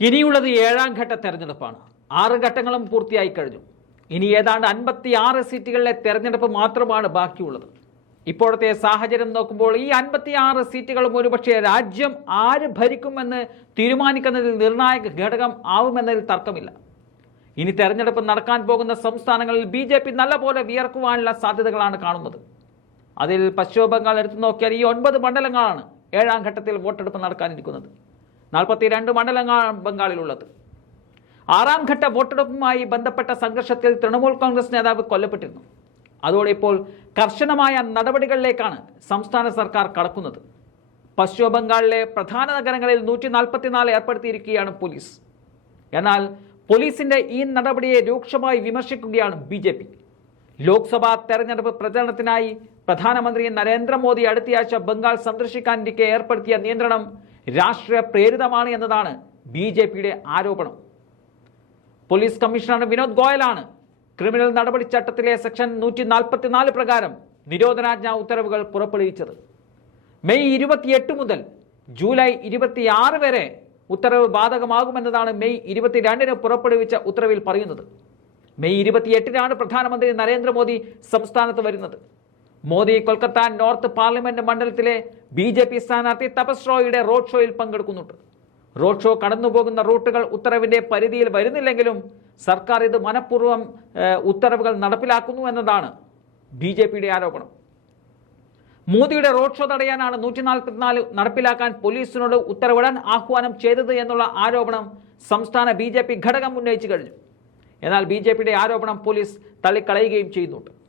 ഇനിയുള്ളത് ഏഴാം ഘട്ട തെരഞ്ഞെടുപ്പാണ്. 6 ഘട്ടങ്ങളും പൂർത്തിയായി കഴിഞ്ഞു. ഇനി ഏതാണ്ട് 56 സീറ്റുകളിലെ തെരഞ്ഞെടുപ്പ് മാത്രമാണ് ബാക്കിയുള്ളത്. ഇപ്പോഴത്തെ സാഹചര്യം നോക്കുമ്പോൾ ഈ 56 സീറ്റുകളും ഒരുപക്ഷെ രാജ്യം ആര് ഭരിക്കുമെന്ന് തീരുമാനിക്കുന്നതിൽ നിർണായക ഘടകം ആവുമെന്നതിൽ തർക്കമില്ല. ഇനി തെരഞ്ഞെടുപ്പ് നടക്കാൻ പോകുന്ന സംസ്ഥാനങ്ങളിൽ BJP നല്ലപോലെ വിയർക്കുവാനുള്ള സാധ്യതകളാണ് കാണുന്നത്. അതിൽ പശ്ചിമ ബംഗാൾ എടുത്തു നോക്കിയാൽ ഈ 9 മണ്ഡലങ്ങളാണ് ഏഴാം ഘട്ടത്തിൽ വോട്ടെടുപ്പ് നടക്കാനിരിക്കുന്നത്. 42 മണ്ഡലങ്ങളാണ് ബംഗാളിലുള്ളത്. 6ാം ഘട്ട വോട്ടെടുപ്പുമായി ബന്ധപ്പെട്ട സംഘർഷത്തിൽ തൃണമൂൽ കോൺഗ്രസ് നേതാവ് കൊല്ലപ്പെട്ടിരുന്നു. അതോടെ ഇപ്പോൾ കർശനമായ നടപടികളിലേക്കാണ് സംസ്ഥാന സർക്കാർ കടക്കുന്നത്. പശ്ചിമ ബംഗാളിലെ പ്രധാന നഗരങ്ങളിൽ 144 ഏർപ്പെടുത്തിയിരിക്കുകയാണ് പോലീസ്. എന്നാൽ പോലീസിന്റെ ഈ നടപടിയെ രൂക്ഷമായി വിമർശിക്കുകയാണ് BJP. ലോക്സഭാ തെരഞ്ഞെടുപ്പ് പ്രചരണത്തിനായി പ്രധാനമന്ത്രി നരേന്ദ്രമോദി അടുത്തയാഴ്ച ബംഗാൾ സന്ദർശിക്കാനിരിക്കെ ഏർപ്പെടുത്തിയ നിയന്ത്രണം രാഷ്ട്രീയ പ്രേരിതമാണ് എന്നതാണ് BJPയുടെ ആരോപണം. പോലീസ് കമ്മീഷണർ വിനോദ് ഗോയലാണ് ക്രിമിനൽ നടപടി ചട്ടത്തിലെ സെക്ഷൻ 144 പ്രകാരം നിരോധനാജ്ഞാ ഉത്തരവുകൾ പുറപ്പെടുവിച്ചത്. മെയ് 28 മുതൽ ജൂലൈ 26 വരെ ഉത്തരവ് ബാധകമാകുമെന്നതാണ് മെയ് 22 പുറപ്പെടുവിച്ച ഉത്തരവിൽ പറയുന്നത്. മെയ് 28 പ്രധാനമന്ത്രി നരേന്ദ്രമോദി സംസ്ഥാനത്ത് വരുന്നത്. മോദി കൊൽക്കത്ത നോർത്ത് പാർലമെന്റ് മണ്ഡലത്തിലെ BJP സ്ഥാനാർത്ഥി തപസ് റോയിയുടെ റോഡ് ഷോയിൽ പങ്കെടുക്കുന്നുണ്ട്. റോഡ് ഷോ കടന്നുപോകുന്ന റൂട്ടുകൾ ഉത്തരവിന്റെ പരിധിയിൽ വരുന്നില്ലെങ്കിലും സർക്കാർ ഇത് മനഃപൂർവ്വം ഉത്തരവുകൾ നടപ്പിലാക്കുന്നു എന്നതാണ് BJPയുടെ ആരോപണം. മോദിയുടെ റോഡ് ഷോ തടയാനാണ് 144 നടപ്പിലാക്കാൻ പോലീസിനോട് ഉത്തരവിടാൻ ആഹ്വാനം ചെയ്തത് എന്നുള്ള ആരോപണം സംസ്ഥാന BJP ഘടകം ഉന്നയിച്ചു കഴിഞ്ഞു. എന്നാൽ BJPയുടെ ആരോപണം പോലീസ് തള്ളിക്കളയുകയും ചെയ്യുന്നുണ്ട്.